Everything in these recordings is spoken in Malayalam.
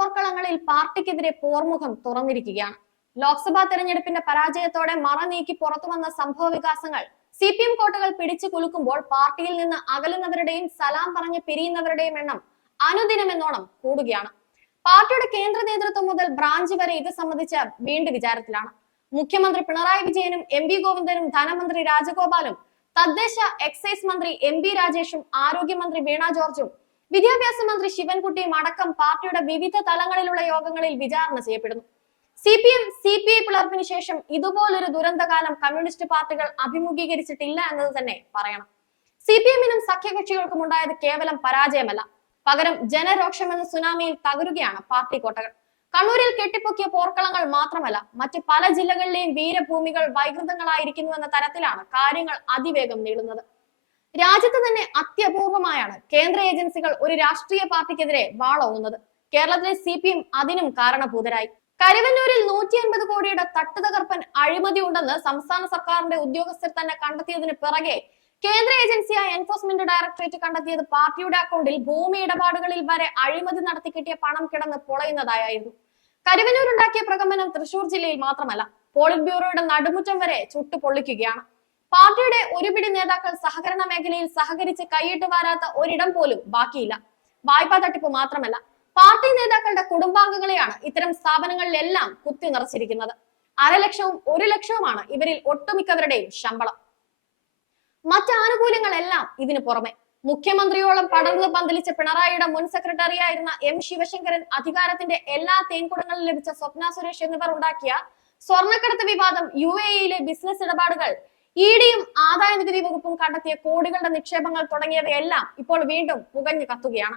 പോർക്കളങ്ങളിൽ പാർട്ടിക്കെതിരെ പോർമുഖം തുറന്നിരിക്കുകയാണ്. ലോക്സഭാ തെരഞ്ഞെടുപ്പിന്റെ പരാജയത്തോടെ മറ നീക്കി പുറത്തു വന്ന സംഭവ വികാസങ്ങൾ സി പി എം കോട്ടകൾ പിടിച്ചു കുലുക്കുമ്പോൾ പാർട്ടിയിൽ നിന്ന് അകലുന്നവരുടെയും സലാം പറഞ്ഞ് പിരിയുന്നവരുടെയും എണ്ണം അനുദിനമെന്നോണം കൂടുകയാണ്. പാർട്ടിയുടെ കേന്ദ്ര നേതൃത്വം മുതൽ ബ്രാഞ്ച് വരെ ഇത് സംബന്ധിച്ച വീണ്ടും വിചാരത്തിലാണ്. മുഖ്യമന്ത്രി പിണറായി വിജയനും എം പി ഗോവിന്ദനും ധനമന്ത്രി രാജഗോപാലും തദ്ദേശ എക്സൈസ് മന്ത്രി എം പി രാജേഷും ആരോഗ്യമന്ത്രി വീണ ജോർജും വിദ്യാഭ്യാസ മന്ത്രി ശിവൻകുട്ടി അടക്കം പാർട്ടിയുടെ വിവിധ തലങ്ങളിലുള്ള യോഗങ്ങളിൽ വിചാരണ ചെയ്യപ്പെടുന്നു. C P M C P I പിളർപ്പിന് ശേഷം ഇതുപോലൊരു ദുരന്തകാലം കമ്മ്യൂണിസ്റ്റ് പാർട്ടികൾ അഭിമുഖീകരിച്ചിട്ടില്ല എന്നത് തന്നെ പറയണം. സി പി എമ്മിനും സഖ്യകക്ഷികൾക്കും ഉണ്ടായത് കേവലം പരാജയമല്ല. പകരം ജനരോക്ഷമെന്ന സുനാമിയിൽ തകരുകയാണ് പാർട്ടി കോട്ടകൾ. കണ്ണൂരിൽ കെട്ടിപ്പൊക്കിയ പോർക്കളങ്ങൾ മാത്രമല്ല മറ്റ് പല ജില്ലകളിലെയും വീരഭൂമികൾ വൈകൃതങ്ങളായിരിക്കുന്നു എന്ന തരത്തിലാണ് കാര്യങ്ങൾ അതിവേഗം നീളുന്നത്. രാജ്യത്ത് തന്നെ അത്യപൂർവമായാണ് കേന്ദ്ര ഏജൻസികൾ ഒരു രാഷ്ട്രീയ പാർട്ടിക്കെതിരെ വാളോങ്ങുന്നത്. കേരളത്തിലെ സി പി എം അതിനും കാരണഭൂതരായി. കരുവന്നൂരിൽ നൂറ്റി അൻപത് കോടിയുടെ തട്ടുതകർപ്പൻ അഴിമതി ഉണ്ടെന്ന് സംസ്ഥാന സർക്കാരിന്റെ ഉദ്യോഗസ്ഥർ തന്നെ കണ്ടെത്തിയതിന് പിറകെ കേന്ദ്ര ഏജൻസിയായ എൻഫോഴ്സ്മെന്റ് ഡയറക്ടറേറ്റ് കണ്ടെത്തിയത് പാർട്ടിയുടെ അക്കൗണ്ടിൽ ഭൂമി ഇടപാടുകളിൽ വരെ അഴിമതി നടത്തി കിട്ടിയ പണം കിടന്ന് പൊളയുന്നതായിരുന്നു. കരുവന്നൂരുണ്ടാക്കിയ പ്രകമ്പനം തൃശൂർ ജില്ലയിൽ മാത്രമല്ല. പോളിറ്റ് ബ്യൂറോയുടെ നടുമുറ്റം വരെ ചുട്ടു പൊള്ളിക്കുകയാണ് പാർട്ടിയുടെ ഒരുപിടി നേതാക്കൾ സഹകരണ മേഖലയിൽ സഹകരിച്ച് കൈയിട്ട് വാരാത്ത ഒരിടം പോലും ബാക്കിയില്ല. വായ്പാ തട്ടിപ്പ് മാത്രമല്ല പാർട്ടി നേതാക്കളുടെ കുടുംബാംഗങ്ങളെയാണ് ഇത്തരം സ്ഥാപനങ്ങളിലെല്ലാം കുത്തി നിറച്ചിരിക്കുന്നത്. അരലക്ഷവും ഒരു ലക്ഷവുമാണ് ഇവരിൽ ഒട്ടുമിക്കവരുടെയും ശമ്പളം. മറ്റ് ആനുകൂല്യങ്ങളെല്ലാം ഇതിനു പുറമെ. മുഖ്യമന്ത്രിയോളം പടർന്നു പന്തലിച്ച പിണറായിയുടെ മുൻ സെക്രട്ടറി ആയിരുന്ന എം ശിവശങ്കരൻ അധികാരത്തിന്റെ എല്ലാ തേൻകുടങ്ങളും ലഭിച്ച സ്വപ്ന സുരേഷ് എന്നിവർ ഉണ്ടാക്കിയ സ്വർണക്കടത്ത് വിവാദം യു എ ഇയിലെ ബിസിനസ് ഇടപാടുകൾ ഇ ഡിയും ആദായ നികുതി വകുപ്പും കണ്ടെത്തിയ കോടികളുടെ നിക്ഷേപങ്ങൾ തുടങ്ങിയവയെല്ലാം ഇപ്പോൾ വീണ്ടും പുകഞ്ഞു കത്തുകയാണ്.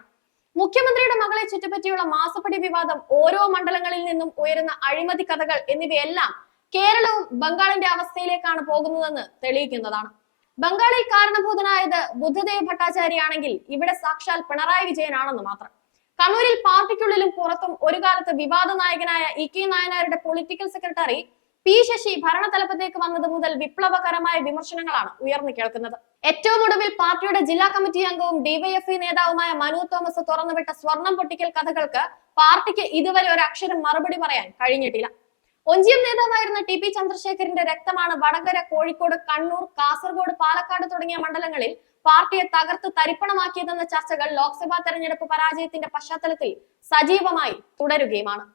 മുഖ്യമന്ത്രിയുടെ മകളെ ചുറ്റിപ്പറ്റിയുള്ള മാസപ്പടി വിവാദം ഓരോ മണ്ഡലങ്ങളിൽ നിന്നും ഉയരുന്ന അഴിമതി കഥകൾ എന്നിവയെല്ലാം കേരളവും ബംഗാളിന്റെ അവസ്ഥയിലേക്കാണ് പോകുന്നതെന്ന് തെളിയിക്കുന്നതാണ്. ബംഗാളിൽ കാരണഭൂതനായത് ബുദ്ധദേവ് ഭട്ടാചാര്യയാണെങ്കിൽ ഇവിടെ സാക്ഷാൽ പിണറായി വിജയനാണെന്ന് മാത്രം. കണ്ണൂരിൽ പാർട്ടിക്കുള്ളിലും പുറത്തും ഒരു കാലത്ത് വിവാദ നായകനായ ഇ കെ നായനാരുടെ പൊളിറ്റിക്കൽ സെക്രട്ടറി പി ശശി ഭരണതലപ്പത്തേക്ക് വന്നത് മുതൽ വിപ്ലവകരമായ വിമർശനങ്ങളാണ് ഉയർന്നു കേൾക്കുന്നത്. ഏറ്റവും ഒടുവിൽ പാർട്ടിയുടെ ജില്ലാ കമ്മിറ്റി അംഗവും ഡിവൈഎഫ്ഇ നേതാവുമായ മനു തോമസ് തുറന്നുവിട്ട സ്വർണം പൊട്ടിക്കൽ കഥകൾക്ക് പാർട്ടിക്ക് ഇതുവരെ ഒരു അക്ഷരം മറുപടി പറയാൻ കഴിഞ്ഞിട്ടില്ല. ഒഞ്ചിയം നേതാവായിരുന്ന ടി പി ചന്ദ്രശേഖരന്റെ രക്തമാണ് വടകര കോഴിക്കോട് കണ്ണൂർ കാസർഗോഡ് പാലക്കാട് തുടങ്ങിയ മണ്ഡലങ്ങളിൽ പാർട്ടിയെ തകർത്ത് തരിപ്പണമാക്കിയതെന്ന ചർച്ചകൾ ലോക്സഭാ തെരഞ്ഞെടുപ്പ് പരാജയത്തിന്റെ പശ്ചാത്തലത്തിൽ സജീവമായി തുടരുകയുമാണ്.